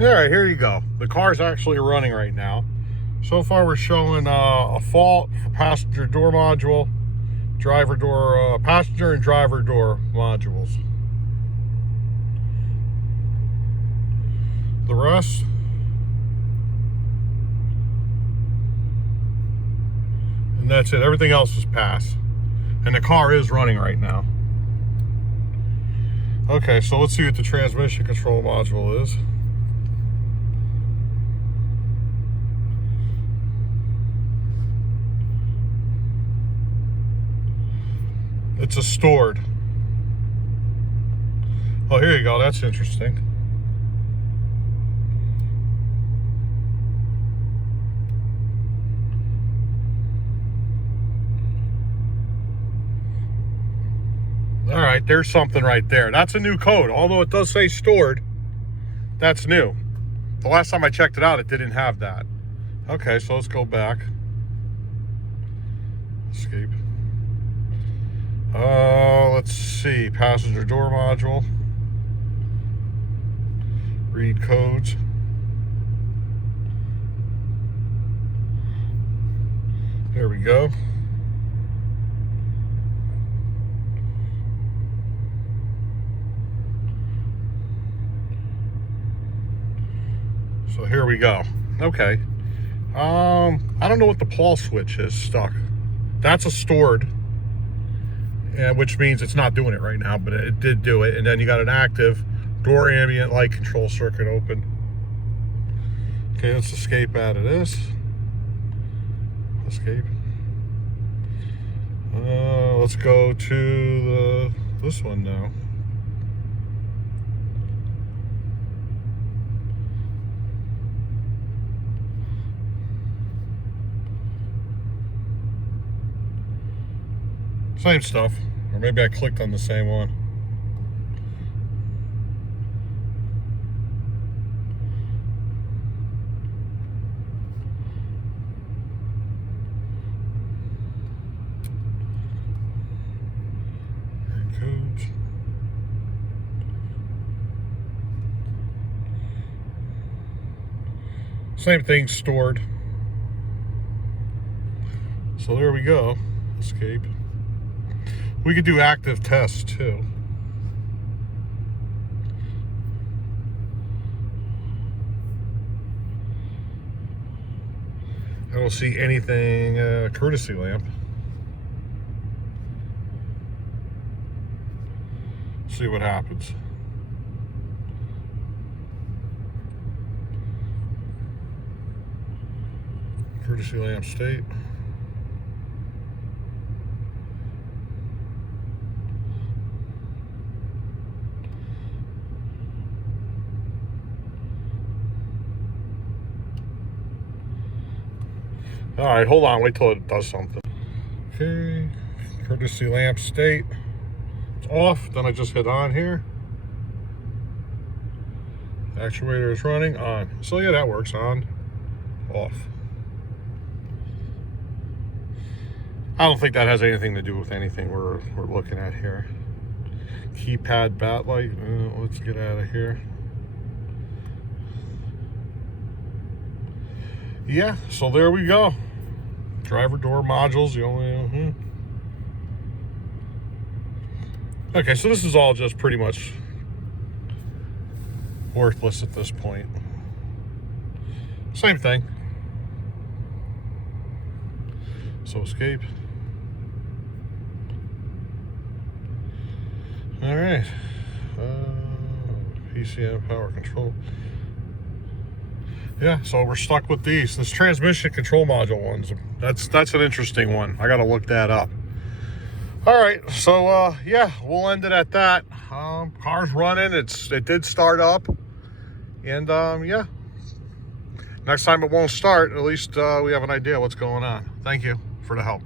All right, here you go. The car's actually running right now. So far, we're showing a fault for passenger door module, driver door, passenger and driver door modules. The rest, and that's it. Everything else is pass, and the car is running right now. Okay, so let's see what the transmission control module is. It's a stored. Oh, here you go. That's interesting. All right, there's something right there. That's a new code. Although it does say stored, that's new. The last time I checked it out, it didn't have that. Okay, so let's go back. Escape. Let's see. Passenger door module. Read codes. There we go. So here we go. Okay. I don't know what the pulse switch is stuck. That's a stored. Yeah, which means it's not doing it right now, but it did do it. And then you got an active door ambient light control circuit open. Okay, let's escape out of this. Escape. Let's go to this one now. Same stuff, or maybe I clicked on the same one. Codes. Same thing, stored. So there we go. Escape. We could do active tests too. I don't see anything, courtesy lamp. See what happens. Courtesy lamp state. All right, hold on, wait till it does something. Okay, courtesy lamp state. It's off, then I just hit on here. Actuator is running, on. So yeah, that works, on, off. I don't think that has anything to do with anything we're looking at here. Keypad backlight, let's get out of here. Yeah, so there we go. Driver door modules, the only... Okay, so this is all just pretty much worthless at this point. Same thing. So escape. All right. PCM power control. Yeah, so we're stuck with these. This transmission control module ones, that's an interesting one. I gotta look that up. All right, so yeah, we'll end it at that. Car's running, it did start up. And yeah, next time it won't start, at least we have an idea what's going on. Thank you for the help.